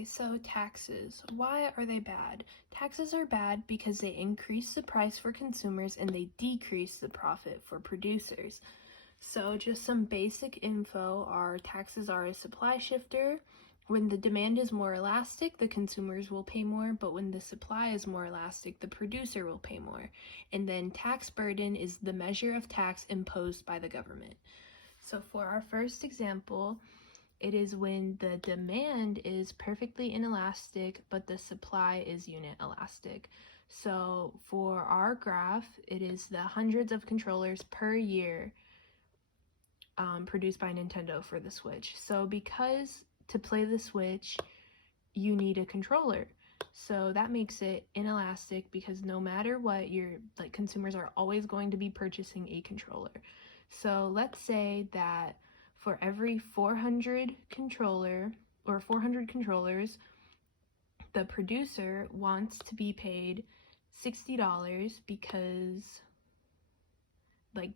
Okay, so taxes. Why are they bad? Taxes are bad because they increase the price for consumers and they decrease the profit for producers. So just some basic info are taxes are a supply shifter. When the demand is more elastic, the consumers will pay more, but when the supply is more elastic, the producer will pay more. And then tax burden is the measure of tax imposed by the government. So for our first example, it is when the demand is perfectly inelastic, but the supply is unit elastic. So for our graph, it is the hundreds of controllers per year produced by Nintendo for the Switch. So because to play the Switch, you need a controller. So that makes it inelastic because no matter what, consumers are always going to be purchasing a controller. So let's say that for every 400 controllers, the producer wants to be paid $60 because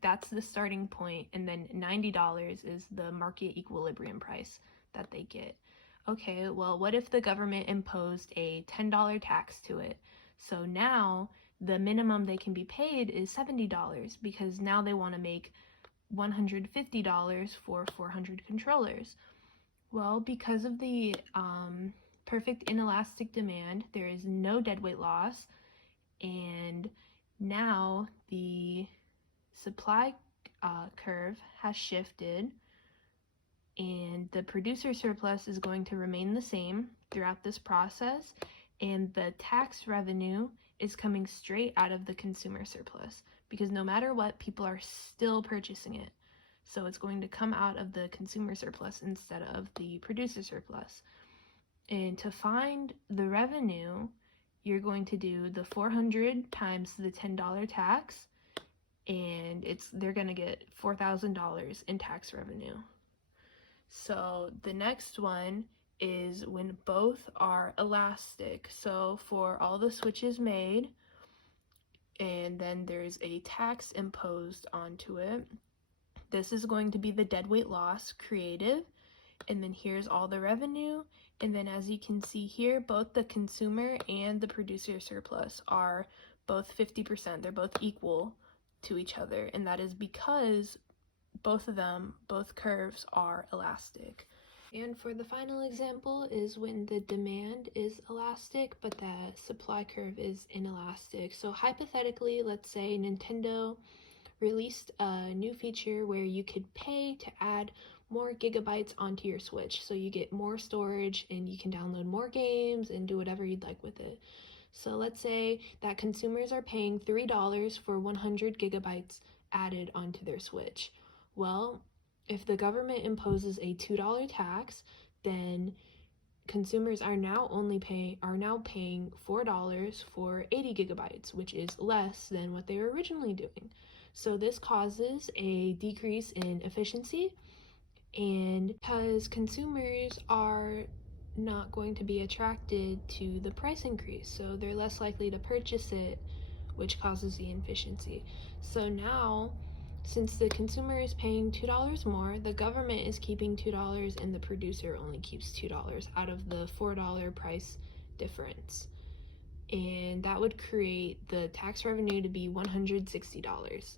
that's the starting point, and then $90 is the market equilibrium price that they get. Okay, well, what if the government imposed a $10 tax to it? So now the minimum they can be paid is $70 because now they want to make $150 for 400 controllers. Well, because of the perfect inelastic demand, there is no deadweight loss, and now the supply curve has shifted, and the producer surplus is going to remain the same throughout this process, and the tax revenue is coming straight out of the consumer surplus because no matter what, people are still purchasing it. So it's going to come out of the consumer surplus instead of the producer surplus. And to find the revenue, you're going to do the 400 times the $10 tax, and they're going to get $4,000 in tax revenue. So the next one is when both are elastic. So for all the Switches made, and then there's a tax imposed onto it. This is going to be the deadweight loss created, and then here's all the revenue. And then as you can see here, both the consumer and the producer surplus are both 50%. They're both equal to each other, and that is because both curves are elastic. And for the final example is when the demand is elastic, but the supply curve is inelastic. So hypothetically, let's say Nintendo released a new feature where you could pay to add more gigabytes onto your Switch. So you get more storage and you can download more games and do whatever you'd like with it. So let's say that consumers are paying $3 for 100 gigabytes added onto their Switch. Well, if the government imposes a $2 tax, then consumers are now paying $4 for 80 gigabytes, which is less than what they were originally doing. So this causes a decrease in efficiency, and because consumers are not going to be attracted to the price increase, so they're less likely to purchase it, which causes the inefficiency. So now, since the consumer is paying $2 more, the government is keeping $2 and the producer only keeps $2 out of the $4 price difference. And that would create the tax revenue to be $160.